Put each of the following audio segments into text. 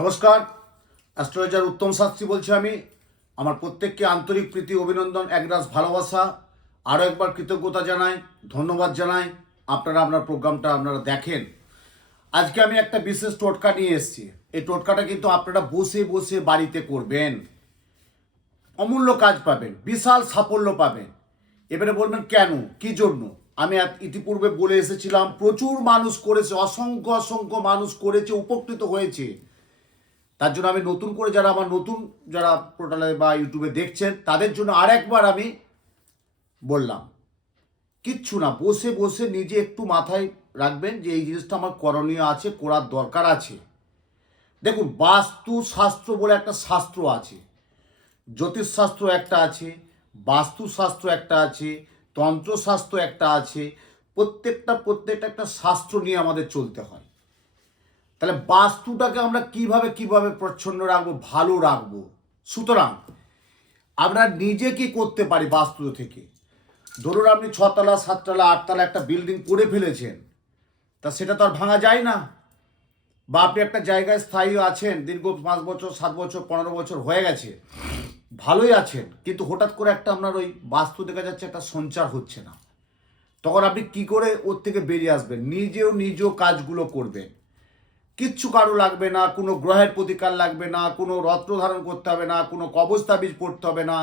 নমস্কার, অ্যাস্ট্রোলজার উত্তম শাস্ত্রী বলছি আমি। আমার প্রত্যেককে আন্তরিক প্রীতি, অভিনন্দন, একরাশ ভালোবাসা, আরও একবার কৃতজ্ঞতা জানাই, ধন্যবাদ জানাই। আপনার প্রোগ্রামটা দেখেন। আজকে আমি একটা বিশেষ টোটকা নিয়ে এসেছি। এই টোটকাটা কিন্তু আপনারা বসে বসে বাড়িতে করবেন, অমূল্য কাজ পাবেন, বিশাল সাফল্য পাবেন। এবারে বলবেন কেন, কি জন্য? আমি ইতিপূর্বে বলে এসেছিলাম, প্রচুর মানুষ করেছে, অসংখ্য অসংখ্য মানুষ করেছে, উপকৃত হয়েছে। তার জন্য আমি নতুন করে যারা পোর্টালে বা ইউটিউবে দেখছেন তাদের জন্য আরেকবার আমি বললাম, কিচ্ছু না, বসে বসে নিজে একটু মাথায় রাখবেন যে এই জিনিসটা আমার করণীয় আছে, করার দরকার আছে। দেখুন, বাস্তুশাস্ত্র বলে একটা শাস্ত্র আছে, জ্যোতিষশাস্ত্র একটা আছে, বাস্তুশাস্ত্র একটা আছে, তন্ত্রশাস্ত্র একটা আছে। প্রত্যেকটা একটা শাস্ত্র নিয়ে আমাদের চলতে হয়। তাহলে বাস্তুটাকে আমরা কিভাবে প্রচ্ছন্ন রাখবো, ভালো রাখবো। সুতরাং আমরা নিজে কি করতে পারি বাস্তু থেকে? ধরুন আপনি 6তলা 7তলা 8তলা একটা বিল্ডিং করে ফেলেছেন, তা সেটা তো আর ভাঙা যায় না। বা আপনি একটা জায়গায় স্থায়ী আছেন, দীর্ঘ 5 বছর 7 বছর 15 বছর হয়ে গেছে, ভালোই আছেন, কিন্তু হঠাৎ করে একটা আপনার ওই বাস্তু দেখা যাচ্ছে একটা সঞ্চার হচ্ছে না। তখন আপনি কি করে ওর থেকে বেরিয়ে আসবেন? নিজ কাজগুলো করবেন। কিচ্ছু কারো লাগবে না, কোনো গ্রহের প্রতিকার লাগবে না, কোনো রত্ন ধারণ করতে হবে না, কোনো কবচ তাবিজ পড়তে হবে না।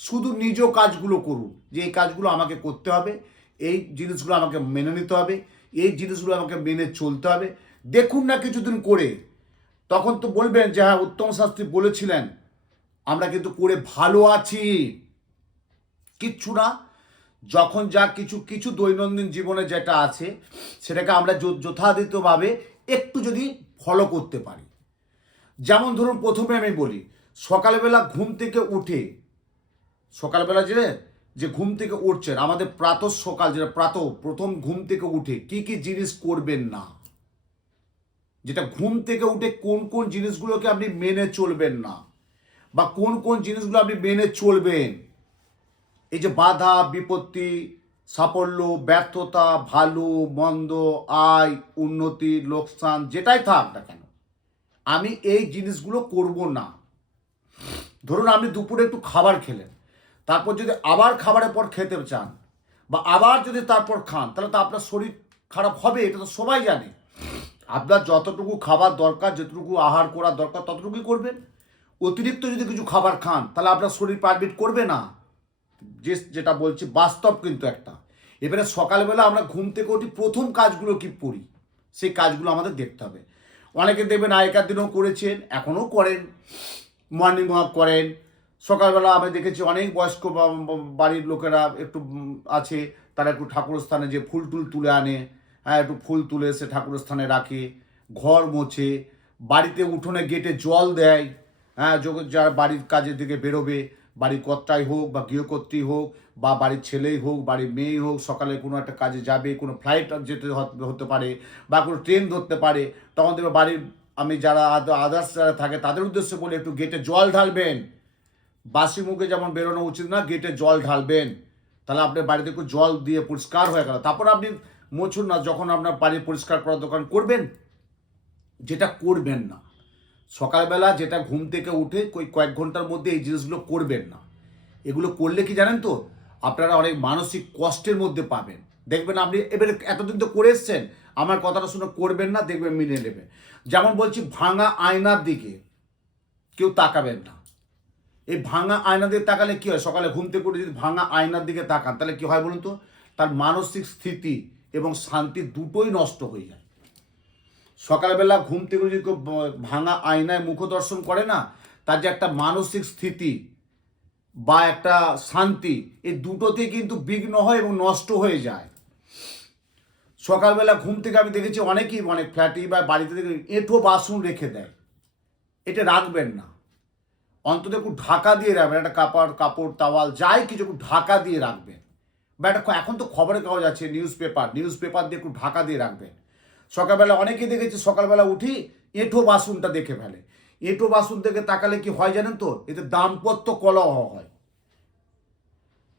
শুধু নিজ কাজগুলো করুন, যে এই কাজগুলো আমাকে করতে হবে, এই জিনিসগুলো আমাকে মেনে নিতে হবে, এই জিনিসগুলো আমাকে মেনে চলতে হবে। দেখুন না কিছুদিন করে, তখন তো বলবেন যে হ্যাঁ, উত্তম শাস্ত্রী বলেছিলেন, আমরা কিন্তু করে ভালো আছি। কিচ্ছু না, যখন যা কিছু দৈনন্দিন জীবনে যেটা আছে সেটাকে আমরা যথাযথভাবে একটু যদি ফলো করতে পারি। যেমন ধরুন, প্রথমে আমি বলি, সকালবেলা ঘুম থেকে উঠে, সকালবেলা যে ঘুম থেকে উঠছেন, আমাদের সকাল যেটা প্রথম ঘুম থেকে উঠে কি জিনিস করবেন না, যেটা ঘুম থেকে উঠে কোন জিনিসগুলোকে আপনি মেনে চলবেন না, বা কোন জিনিসগুলো আপনি মেনে চলবেন। এই যে বাধা বিপত্তি, সাফল্য, ব্যর্থতা, ভালো মন্দ, আয় উন্নতি, লোকসান, যেটাই থাক না কেন, আমি এই জিনিসগুলো করব না। ধরুন আপনি দুপুরে একটু খাবার খেলেন, তারপর যদি আবার খাবারের পর খেতে চান, বা আবার যদি তারপর খান, তাহলে তো আপনার শরীর খারাপ হবে, এটা তো সবাই জানে। আপনার যতটুকু খাবার দরকার, যতটুকু আহার করার দরকার, ততটুকুই করবেন। অতিরিক্ত যদি কিছু খাবার খান, তাহলে আপনার শরীর পারমিট করবে না। যেটা বলছি বাস্তব কিন্তু একটা। এবারে সকালবেলা আমরা ঘুম থেকে উঠি, প্রথম কাজগুলো কি করি, সেই কাজগুলো আমাদের দেখতে হবে। অনেকে দেখবেন আগেকার দিনেও করেছেন, এখনও করেন, মর্নিং ওয়াক করেন। সকালবেলা আমি দেখেছি অনেক বয়স্ক বাড়ির লোকেরা একটু আছে, তারা একটু ঠাকুরস্থানে যে ফুল টুল তুলে আনে, হ্যাঁ, একটু ফুল তুলে এসে ঠাকুরস্থানে রাখে, ঘর মোছে, বাড়িতে উঠোনে গেটে জল দেয়। হ্যাঁ, যারা বাড়ির কাজের দিকে বেরোবে, বাড়ির কর্তাই হোক বা গৃহকর্ত্রী হোক, বা বাড়ির ছেলেই হোক, বাড়ির মেয়েই হোক, সকালে কোনো একটা কাজে যাবে, কোনো ফ্লাইট যেতে হতে পারে, বা কোনো ট্রেন ধরতে পারে, তখন দেখবে বাড়ির আমি যারা আদার্স যারা থাকে তাদের উদ্দেশ্যে বলে একটু গেটে জল ঢালবেন। বাসি মুখে যেমন বেরোনো উচিত না, গেটে জল ঢালবেন। তাহলে আপনার বাড়িতে একটু জল দিয়ে পরিষ্কার হয়ে গেল, তারপর আপনি মুছুন না, যখন আপনার বাড়ি পরিষ্কার করার দোকান করবেন। যেটা করবেন না, সকালবেলা যেটা ঘুম থেকে উঠে কয়েক ঘন্টার মধ্যে এই জিনিসগুলো করবেন না। এগুলো করলে কি জানেন তো, আপনারা অনেক মানসিক কষ্টের মধ্যে পাবেন। দেখবেন আপনি এবারে এতদিন তো করে এসছেন, আমার কথাটা শুনে করবেন না, দেখবেন মিলে নেবে। যেমন বলছি, ভাঙা আয়নার দিকে কেউ তাকাবেন না। এই ভাঙা আয়না দিয়ে তাকালে কি হয়? সকালে ঘুম থেকে উঠে যদি ভাঙা আয়নার দিকে তাকান, তাহলে কি হয় বলুন তো? তার মানসিক স্থিতি এবং শান্তি দুটোই নষ্ট হয়ে যায়। সকালবেলা ঘুম থেকে যদি কেউ ভাঙা আয়নায় মুখ দর্শন করে না, তার যে একটা মানসিক স্থিতি বা একটা শান্তি, এই দুটোতেই কিন্তু বিঘ্ন হয় এবং নষ্ট হয়ে যায়। সকালবেলা ঘুম থেকে আমি দেখেছি অনেক ফ্ল্যাটি বা বাড়িতে দেখে এঁঠো বাসন রেখে দেয়। এটা রাখবেন না, অন্তত একটু ঢাকা দিয়ে রাখবেন। একটা কাপড় তাওয়াল যাই কিছু একটু ঢাকা দিয়ে রাখবেন। বা এখন তো খবরের কাগজ আছে, নিউজ পেপার দিয়ে একটু ঢাকা দিয়ে রাখবেন। সকালবেলা অনেকেই দেখেছি সকালবেলা উঠি এঁঠো বাসনটা দেখে ফেলে। এঁঠো বাসন থেকে তাকালে কি হয় জানেন তো? এতে দাম্পত্য কলহ হয়।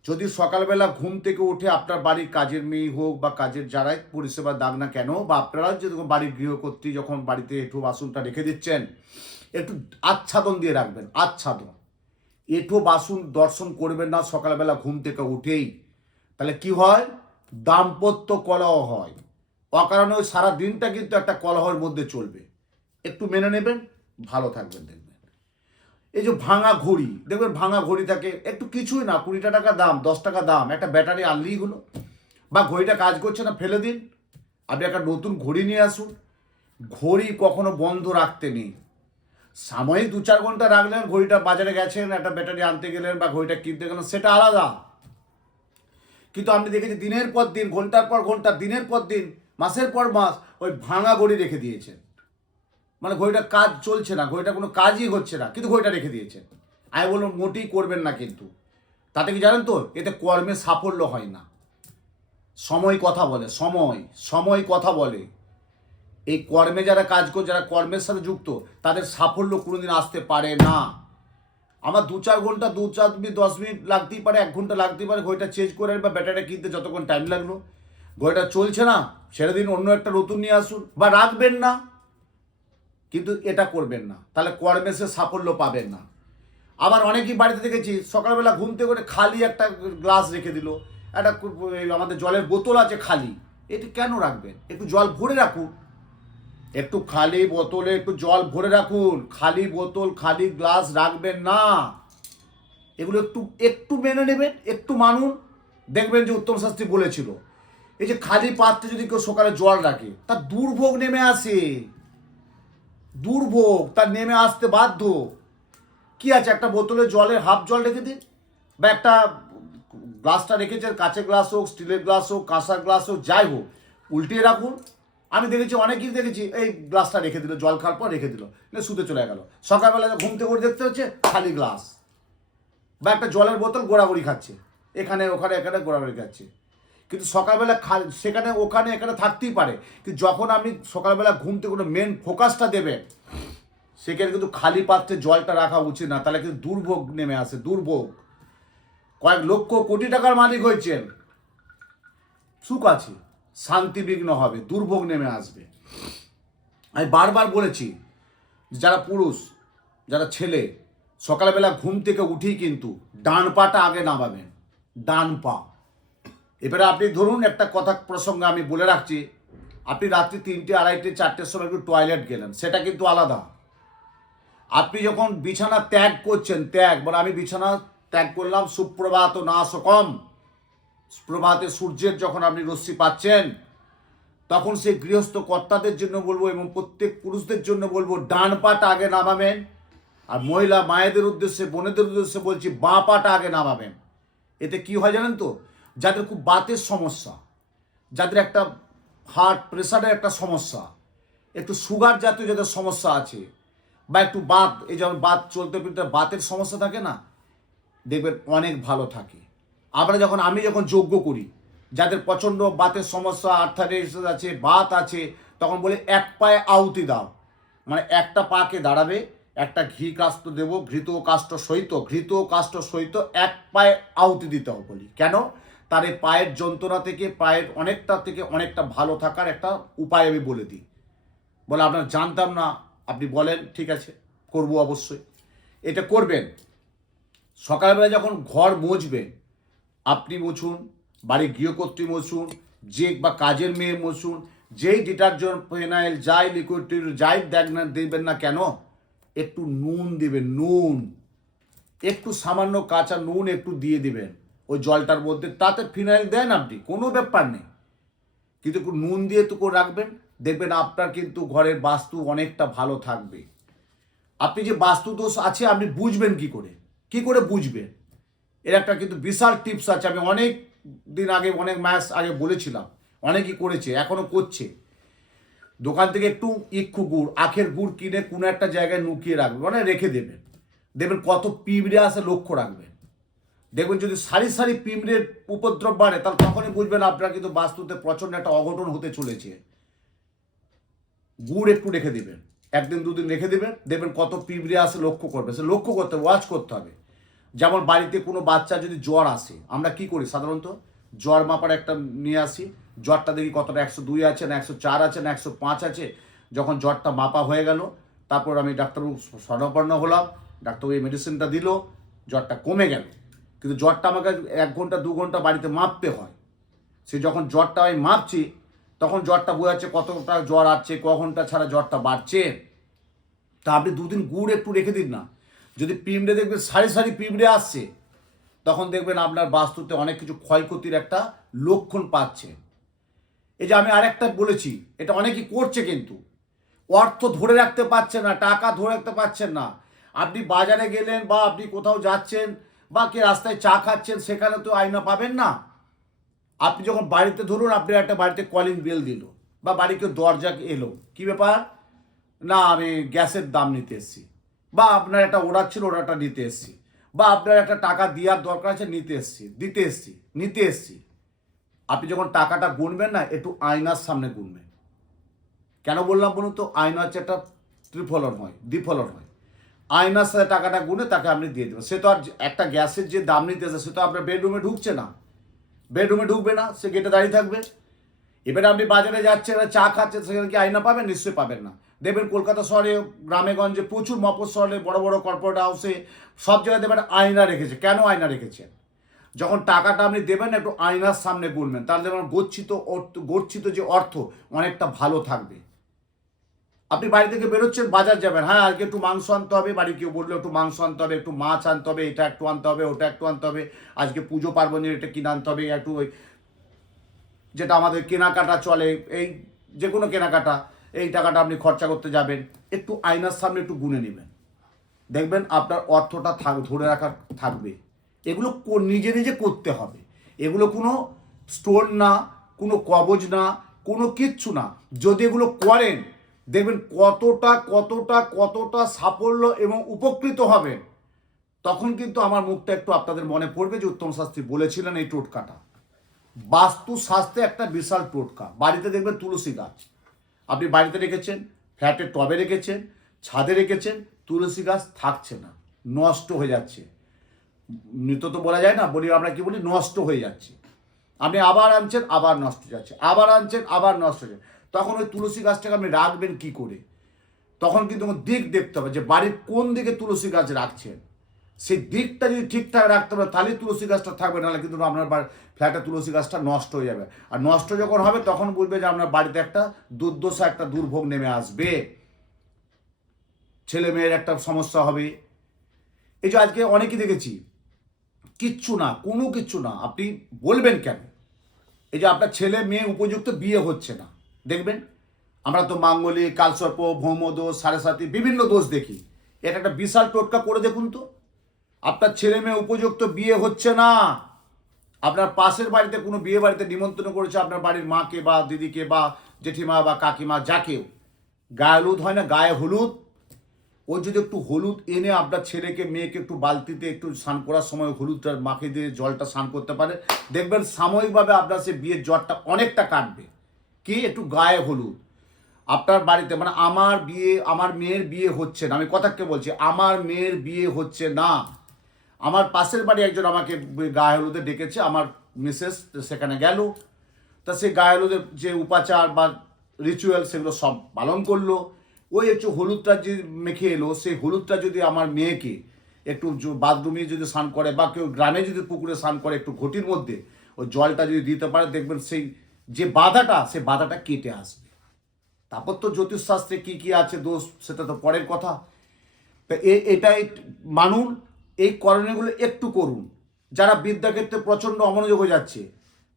যদি সকালবেলা ঘুম থেকে উঠে আপনার বাড়ির কাজের মেয়ে হোক বা কাজের যারাই পরিষেবা দাগ না কেন, বা আপনারা যদি বাড়ির গৃহকর্ত্রী যখন বাড়িতে এঁঠো বাসনটা রেখে দিচ্ছেন, একটু আচ্ছাদন দিয়ে রাখবেন। আচ্ছাদন, এঁঠো বাসন দর্শন করবেন না সকালবেলা ঘুম থেকে উঠেই। তাহলে কি হয়? দাম্পত্য কলহ হয়, অকারণে ওই সারা দিনটা কিন্তু একটা কলহের মধ্যে চলবে। একটু মেনে নেবেন, ভালো থাকবেন। দেখবেন এই যে ভাঙা ঘড়ি, দেখবেন ভাঙা ঘড়ি থাকে, একটু কিছুই না, 20 টাকা দাম, 10 টাকা দাম, একটা ব্যাটারি আনলেই হলো। বা ঘড়িটা কাজ করছে না, ফেলে দিন, আপনি একটা নতুন ঘড়ি নিয়ে আসুন। ঘড়ি কখনো বন্ধ রাখতে নেই। সাময়িক 2-4 ঘন্টা রাখলেন, ঘড়িটা বাজারে গেছেন, একটা ব্যাটারি আনতে গেলেন বা ঘড়িটা কিনতে গেলেন, সেটা আলাদা। কিন্তু আপনি দেখেছি দিনের পর দিন, ঘন্টার পর ঘন্টা, দিনের পর দিন, মাসের পর মাস ওই ভাঙা ঘড়ি রেখে দিয়েছেন। মানে ঘড়িটা কাজ চলছে না, ঘড়িটা কোনো কাজই হচ্ছে না, কিন্তু ঘড়িটা রেখে দিয়েছেন। আমি বললাম মোটেই করবেন না। কিন্তু তাতে কি জানেন তো, এতে কর্মে সাফল্য হয় না। সময় কথা বলে, সময় কথা বলে। এই কর্মে যারা কাজ করে, যারা কর্মের সাথে যুক্ত, তাদের সাফল্য কোনোদিন আসতে পারে না। আমার 2-4 ঘন্টা, 2-4 মিনিট, 10 মিনিট লাগতেই পারে, 1 ঘন্টা লাগতেই পারে ঘড়িটা চেঞ্জ করে বা ব্যাটারিটা কিনতে যতক্ষণ টাইম লাগলো। ঘড়িটা চলছে না, ছেড়ে দিন, অন্য একটা নতুন নিয়ে আসুন, বা রাখবেন না। কিন্তু এটা করবেন না, তাহলে কর্মে সে সাফল্য পাবেন না। আবার অনেকেই বাড়িতে দেখেছি সকালবেলা ঘুম থেকে করে খালি একটা গ্লাস রেখে দিল, একটা আমাদের জলের বোতল আছে খালি। এটি কেন রাখবেন? একটু জল ভরে রাখুন। একটু খালি বোতলে একটু জল ভরে রাখুন। খালি বোতল, খালি গ্লাস রাখবেন না। এগুলো একটু একটু মেনে নেবেন, একটু মানুন। দেখবেন যে উত্তম শাস্ত্রী বলেছিল, এই যে খালি পাত্রে যদি কেউ সকালে জল রাখে, তার দুর্ভোগ নেমে আসে। দুর্ভোগ তার নেমে আসতে বাধ্য। কি আছে, একটা বোতলে জলের হাফ জল রেখে দিন, বা একটা গ্লাসটা রেখেছেন, কাঁচের গ্লাস হোক, স্টিলের গ্লাস হোক, কাঁসার গ্লাস হোক, যাই হোক, উল্টিয়ে রাখুন। আমি দেখেছি, অনেকেই দেখেছি এই গ্লাসটা রেখে দিল, জল খাওয়ার পর রেখে দিল, শুতে চলে গেল। সকালবেলা ঘুম থেকে উঠে দেখতে হচ্ছে খালি গ্লাস, বা একটা জলের বোতল গোড়াগড়ি খাচ্ছে, এখানে ওখানে এখানে গোড়াগড়ি খাচ্ছে। কিন্তু সকালবেলা সেখানে ওখানে এখানে থাকতেই পারে, কিন্তু যখন আপনি সকালবেলা ঘুম থেকে কোনো মেন ফোকাসটা দেবেন, সেখানে কিন্তু খালি পাত্রে জলটা রাখা উচিত না। তাহলে কিন্তু দুর্ভোগ নেমে আসে, দুর্ভোগ। কয়েক লক্ষ কোটি টাকার মালিক হয়েছেন, সুখ আছে, শান্তি বিঘ্ন হবে, দুর্ভোগ নেমে আসবে। আমি বারবার বলেছি, যারা পুরুষ, যারা ছেলে, সকালবেলা ঘুম থেকে উঠেই কিন্তু ডান পাটা আগে নামাবেন, ডান পা। এবারে আপনি ধরুন, একটা কথা প্রসঙ্গে আমি বলে রাখছি, আপনি রাত্রি 3টে, 2:30, 4টের সময় একটু টয়লেট গেলেন, সেটা কিন্তু আলাদা। আপনি যখন বিছানা ত্যাগ করছেন, বলে আমি বিছানা ত্যাগ করলাম, সুপ্রভাত না সকম, প্রভাতে সূর্যের যখন আপনি রশ্মি পাচ্ছেন, তখন সেই গৃহস্থ কর্তাদের জন্য বলবো এবং প্রত্যেক পুরুষদের জন্য বলবো, ডান পাটা আগে নামাবেন। আর মহিলা মায়েদের উদ্দেশ্যে, বোনেদের উদ্দেশ্যে বলছি, বাঁ পাটা আগে নামাবেন। এতে কি হয় জানেন তো, যাদের খুব বাতের সমস্যা, যাদের একটা হার্ট প্রেশারের একটা সমস্যা, একটু সুগার জাতীয় যাদের সমস্যা আছে, বা একটু বাত, এই যেমন বাত চলতে ফিরতে বাতের সমস্যা থাকে না, দেখবেন অনেক ভালো থাকে। আমি যখন যজ্ঞ করি, যাদের প্রচণ্ড বাতের সমস্যা, আর্থারাইটিস আছে, বাত আছে, তখন বলে এক পায়ে আহুতি দাও। মানে একটা পাকে দাঁড়াবে, একটা ঘি কাষ্ঠ দেবো, ঘৃত কাষ্ঠ সহিত এক পায়ে আহুতি দিতে হবে। বলি কেন? তার এই পায়ের যন্ত্রণা থেকে, পায়ের অনেকটা ভালো থাকার একটা উপায় আমি বলে দিই। বলে আপনার জানতাম না, আপনি বলেন, ঠিক আছে, করব অবশ্যই। এটা করবেন। সকালবেলা যখন ঘর মুছবেন, আপনি মুছুন, বাড়ির গৃহকর্ত্রী মুছুন, যে বা কাজের মেয়ে মুছুন, যেই ডিটারজেন্ট, ফেনাইল, যাই লিকুইড, যাই দেবেন না কেন, একটু নুন দেবেন, নুন, একটু সামান্য কাঁচা নুন একটু দিয়ে দিবেন ওই জলটার মধ্যে। তাতে ফিনাইল দেন আপনি, কোনো ব্যাপার নেই, কিন্তু একটু নুন দিয়ে তো করে রাখবেন। দেখবেন আপনার কিন্তু ঘরের বাস্তু অনেকটা ভালো থাকবে। আপনি যে বাস্তু দোষ আছে আপনি বুঝবেন কি করে বুঝবেন? এর একটা কিন্তু বিশাল টিপস আছে, আমি অনেক দিন আগে, অনেক মাস আগে বলেছিলাম, অনেকেই করেছে, এখনো করছে। দোকান থেকে একটু ইক্ষু গুড়, আখের গুড় কিনে কোনো একটা জায়গায় লুকিয়ে রাখবেন, মানে রেখে দেবেন। দেখবেন কত পিঁপড়ে আসে, লক্ষ্য রাখবেন। দেখবেন যদি সারি সারি পিঁপড়ের উপদ্রব বাড়ে, তাহলে তখনই বুঝবেন আপনার কিন্তু বাস্তুতে প্রচণ্ড একটা অঘটন হতে চলেছে। গুড় একটু রেখে দেবেন, 1 দিন 2 দিন রেখে দেবেন, দেখবেন কত পিঁপড়ে আসে, লক্ষ্য করবে। সে লক্ষ্য করতে হবে, ওয়াচ করতে হবে। যেমন বাড়িতে কোনো বাচ্চা যদি জ্বর আসে, আমরা কি করি সাধারণত? জ্বর মাপার একটা নিয়ে আসি, জ্বরটা দেখি কতটা 102 আছে না 104 আছে না 105 আছে। যখন জ্বরটা মাপা হয়ে গেল, তারপর আমি ডাক্তারবাবু শরণাপন্ন হলাম, ডাক্তারবাবু এই মেডিসিনটা দিল, জ্বরটা কমে গেল। কিন্তু জ্বরটা আমাকে 1 ঘন্টা 2 ঘন্টা বাড়িতে মাপতে হয়। সে যখন জ্বরটা আমি মাপছি, তখন জ্বরটা বোঝাচ্ছে কতটা জ্বর আসছে, ক ঘন্টা ছাড়া জ্বরটা বাড়ছে। তা আপনি 2 দিন গুড় একটু রেখে দিন না। যদি পিঁপড়ে দেখবেন সারি সারি পিঁপড়ে আসছে, তখন দেখবেন আপনার বাস্তুতে অনেক কিছু ক্ষয়ক্ষতির একটা লক্ষণ পাচ্ছে। এই যে আমি আরেকটা বলেছি, এটা অনেকেই করছে, কিন্তু অর্থ ধরে রাখতে পারছে না, টাকা ধরে রাখতে পারছেন না। আপনি বাজারে গেলেন বা আপনি কোথাও যাচ্ছেন বা কে রাস্তায় চা খাচ্ছেন, সেখানে তো আয়না পাবেন না। আপনি যখন বাড়িতে, ধরুন আপনি একটা বাড়িতে কলিং বেল দিল বা বাড়ি কেউ দরজা এলো, কি ব্যাপার, না আমি গ্যাসের দাম নিতে এসেছি, বা আপনার একটা অর্ডার ছিল, অর্ডারটা নিতে এসেছি, বা আপনার একটা টাকা দেওয়ার দরকার আছে, দিতে এসেছি, নিতে এসেছি। আপনি যখন টাকাটা গুনবেন না, একটু আয়নার সামনে গুনবেন। কেন বললাম বলুন তো? আয়না হচ্ছে একটা ত্রিফলন হয়, দ্বিফলন হয়। আয়নার সাথে টাকাটা গুনে তাকে আপনি দিয়ে দেবেন। সে তো আর একটা গ্যাসের যে দাম নিতেছে, সে তো আপনার বেডরুমে ঢুকছে না, বেডরুমে ঢুকবে না, সে গেটে দাঁড়িয়ে থাকবে। এবারে আপনি বাজারে যাচ্ছেন, চা খাচ্ছেন, সেখানে কি আয়না পাবেন? নিশ্চয়ই পাবেন না। দেখবেন কলকাতা শহরে, গ্রামেগঞ্জে, প্রচুর মফস্বলে, বড় বড় কর্পোরেট হাউসে, সব জায়গায় দেখবেন আয়না রেখেছে। কেন আয়না রেখেছেন? যখন টাকাটা আপনি দেবেন, একটু আয়নার সামনে গুনবেন, তাহলে দেখবেন গচ্ছিত যে অর্থ অনেকটা ভালো থাকবে। আপনি বাড়ি থেকে বেরোচ্ছেন, বাজার যাবেন, হ্যাঁ আজকে একটু মাংস আনতে হবে, বাড়ি কেউ বললো একটু মাংস আনতে হবে, একটু মাছ আনতে হবে, এটা একটু আনতে হবে, ওটা একটু আনতে হবে, আজকে পুজো পার্বণের এটা কিনে আনতে হবে, একটু ওই যেটা আমাদের কেনাকাটা চলে, এই যে কোনো কেনাকাটা, এই টাকাটা আপনি খরচা করতে যাবেন, একটু আয়নার সামনে একটু গুনে নেবেন। দেখবেন আপনার অর্থটা ধরে রাখার থাকবে। এগুলো নিজে নিজে করতে হবে। এগুলো কোনো স্টোর না, কোনো কবজ না, কোনো কিচ্ছু না। যদি এগুলো করেন, দেখবেন কতটা কতটা কতটা সাফল্য এবং উপকৃত হবেন। তখন কিন্তু আমার মুখটা একটু আপনাদের মনে পড়বে যে উত্তম শাস্ত্রী বলেছিলেন এই টোটকাটা। বাস্তু শাস্ত্রে একটা বিশাল টোটকা। বাড়িতে দেখবেন তুলসী গাছ আপনি বাড়িতে রেখেছেন, ফ্ল্যাটের টবে রেখেছেন, ছাদে রেখেছেন, তুলসী গাছ থাকছে না, নষ্ট হয়ে যাচ্ছে। মৃত তো বলা যায় না, বলি আমরা কি বলি, নষ্ট হয়ে যাচ্ছে। আপনি আবার আনছেন, আবার নষ্ট হয়ে যাচ্ছে, আবার আনছেন, আবার নষ্ট হয়ে যাচ্ছে। তখন ওই তুলসী গাছটাকে আপনি রাখবেন কি করে? তখন কিন্তু দিক দেখতে হবে যে বাড়ির কোন দিকে তুলসী গাছ রাখছেন। সেই দিকটা যদি ঠিকঠাক রাখতে হবে, তাহলে তুলসী গাছটা থাকবে, নাহলে কিন্তু আপনার ফ্ল্যাটে তুলসী গাছটা নষ্ট হয়ে যাবে। আর নষ্ট যখন হবে, তখন বুঝবে যে আপনার বাড়িতে একটা দুর্দশা, একটা দুর্ভোগ নেমে আসবে, ছেলে মেয়ের একটা সমস্যা হবে। এই যে আজকে অনেকেই দেখেছি, কিচ্ছু না, কোনো কিচ্ছু না, আপনি বলবেন কেন? এই যে আপনার ছেলে মেয়ে উপযুক্ত বিয়ে হচ্ছে না, দেখবেন আমরা তো মাঙ্গলিক, কালসর্প, ভৌমদোষ, সাড়ে সাতি, বিভিন্ন দোষ দেখি। এটা একটা বিশাল টোটকা করে দেখুন তো। আপনার ছেলে মেয়ে উপযুক্ত বিয়ে হচ্ছে না, আপনার পাশের বাড়িতে কোনো বিয়ে বাড়িতে নিমন্ত্রণ করেছে আপনার বাড়ির মাকে বা দিদিকে বা জেঠিমা বা কাকিমা, যাকেও, গায়ে হলুদ হয় না, গায়ে হলুদ, ওই যদি একটু হলুদ এনে আপনার ছেলেকে মেয়েকে একটু বালতিতে একটু স্নান করার সময় হলুদটা মাখিয়ে দিয়ে জলটা স্নান করতে পারে, দেখবেন সাময়িকভাবে আপনার সে বিয়ের জ্বরটা অনেকটা কাটবে। কি, একটু গায়ে হলুদ আপনার বাড়িতে, মানে আমার মেয়ের বিয়ে হচ্ছে না, আমি কথাকে বলছি, আমার মেয়ের বিয়ে হচ্ছে না, আমার পাশের বাড়ি একজন আমাকে গায়ে হলুদে ডেকেছে, আমার মিসেস সেখানে গেল, তা সে গায়ে হলুদের যে উপাচার বা রিচুয়াল সেগুলো সব পালন করলো। ওই একটু হলুদটা যে মেখে এলো, সেই হলুদটা যদি আমার মেয়েকে একটু বাথরুমে যদি স্নান করে বা কেউ গ্রামে যদি পুকুরে স্নান করে, একটু ঘটির মধ্যে ওই জলটা যদি দিতে পারে, দেখবেন সেই যে বাধাটা, সে বাধাটা কেটে আসবে। তারপর তো জ্যোতিষশাস্ত্রে কী কী আছে দোষ, সেটা তো পরের কথা। তা এটাই মানুন, এই করণীয়গুলো একটু করুন। যারা বিদ্যাক্ষেত্রে প্রচণ্ড অমনোযোগ হয়ে যাচ্ছে,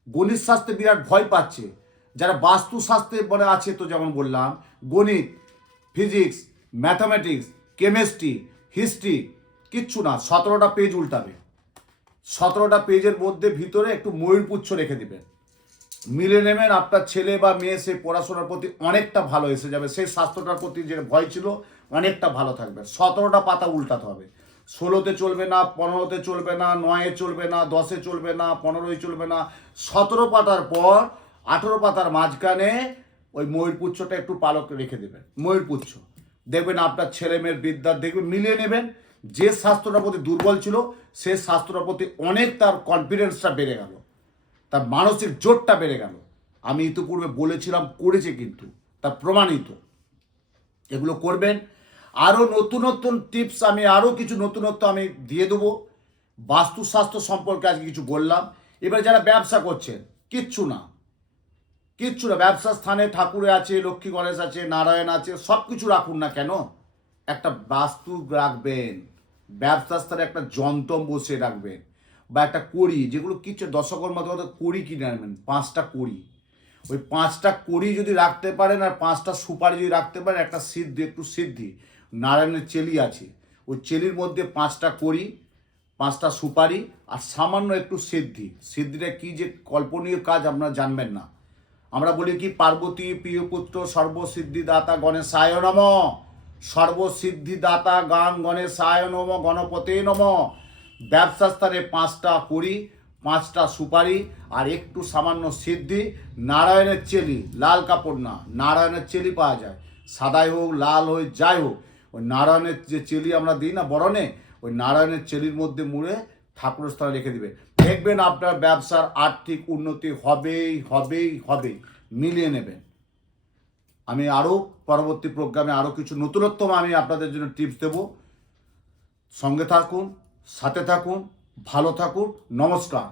গণিত শাস্ত্রে বিরাট ভয় পাচ্ছে, যারা বাস্তুশাস্ত্রে বলে আছে, তো যেমন বললাম, গণিত, ফিজিক্স, ম্যাথামেটিক্স, কেমিস্ট্রি, হিস্ট্রি, কিচ্ছু না, 17টা পেজ উল্টাবে, 17টা পেজের মধ্যে ভিতরে একটু ময়ূরপুচ্ছ রেখে দেবেন, মিলে নেবেন, আপনার ছেলে বা মেয়ে সেই পড়াশোনার প্রতি অনেকটা ভালো এসে যাবে, সেই স্বাস্থ্যটার প্রতি যে ভয় ছিল অনেকটা ভালো থাকবে। 17টা পাতা উল্টাতে হবে, 16তে চলবে না, 15তে চলবে না, 9-এ চলবে না, 10-এ চলবে না, 15-ই চলবে না, 17 পাতার পর 18 পাতার মাঝখানে ওই ময়ূরপুচ্ছটা একটু পালক রেখে দেবেন, ময়ূরপুচ্ছ। দেখবেন আপনার ছেলে মেয়ের বিদ্যা দেখবেন মিলিয়ে নেবেন, যে স্বাস্থ্যটার প্রতি দুর্বল ছিল সে স্বাস্থ্যটার প্রতি অনেক তার কনফিডেন্সটা বেড়ে গেল, তার মানসিক জোরটা বেড়ে গেল। আমি ইতিপূর্বে বলেছিলাম, করেছে, কিন্তু তা প্রমাণিত। এগুলো করবেন। আরও নতুন নতুন টিপস আমি আরও কিছু নতুনত্ব আমি দিয়ে দেবো। বাস্তুস্বাস্থ্য সম্পর্কে আজকে কিছু বললাম। এবার যারা ব্যবসা করছেন, কিচ্ছু না, ব্যবসার স্থানে ঠাকুরে আছে, লক্ষ্মী গণেশ আছে, নারায়ণ আছে, সব কিছু রাখুন না কেন, একটা বাস্তু রাখবেন, ব্যবসার স্থানে একটা যন্ত্র বসে রাখবেন, বা একটা কড়ি, যেগুলো কিছু দশকর্মা কড়ি কিনে আনবেন, 5টা কড়ি। ওই 5টা কড়ি যদি রাখতে পারেন আর 5টা সুপারি যদি রাখতে পারেন, একটা সিদ্ধি, একটু সিদ্ধি, নারায়ণের চেলি আছে, ওই চেলির মধ্যে 5টা কড়ি, 5টা সুপারি আর সামান্য একটু সিদ্ধিটা কি যে কল্পনীয় কাজ আপনারা জানবেন না। আমরা বলি কি, পার্বতী প্রিয়পুত্র সর্বসিদ্ধিদাতা গণেশায় নম, সর্বসিদ্ধিদাতা গান গণেশায় নম, গণপতে নম। ব্যবসা স্থানে 5টা কড়ি, 5টা সুপারি আর একটু সামান্য সিদ্ধি, নারায়ণের চেলি, লাল কাপড় না, নারায়ণের চেলি পাওয়া যায়, সাদাই হোক লাল হোক যাই হোক, ওই নারায়ণের যে চেলি আমরা দিই না বরণে, ওই নারায়ণের চেলির মধ্যে মুড়ে ঠাকুরের স্থানে রেখে দিবে, দেখবেন আপনার ব্যবসার আর্থিক উন্নতি হবে। মিলিয়ে নেবেন। আমি আরও পরবর্তী প্রোগ্রামে আরও কিছু নতুনত্ব আমি আপনাদের জন্য টিপস দেব। সঙ্গে থাকুন, সাথে থাকুন, ভালো থাকুন। নমস্কার।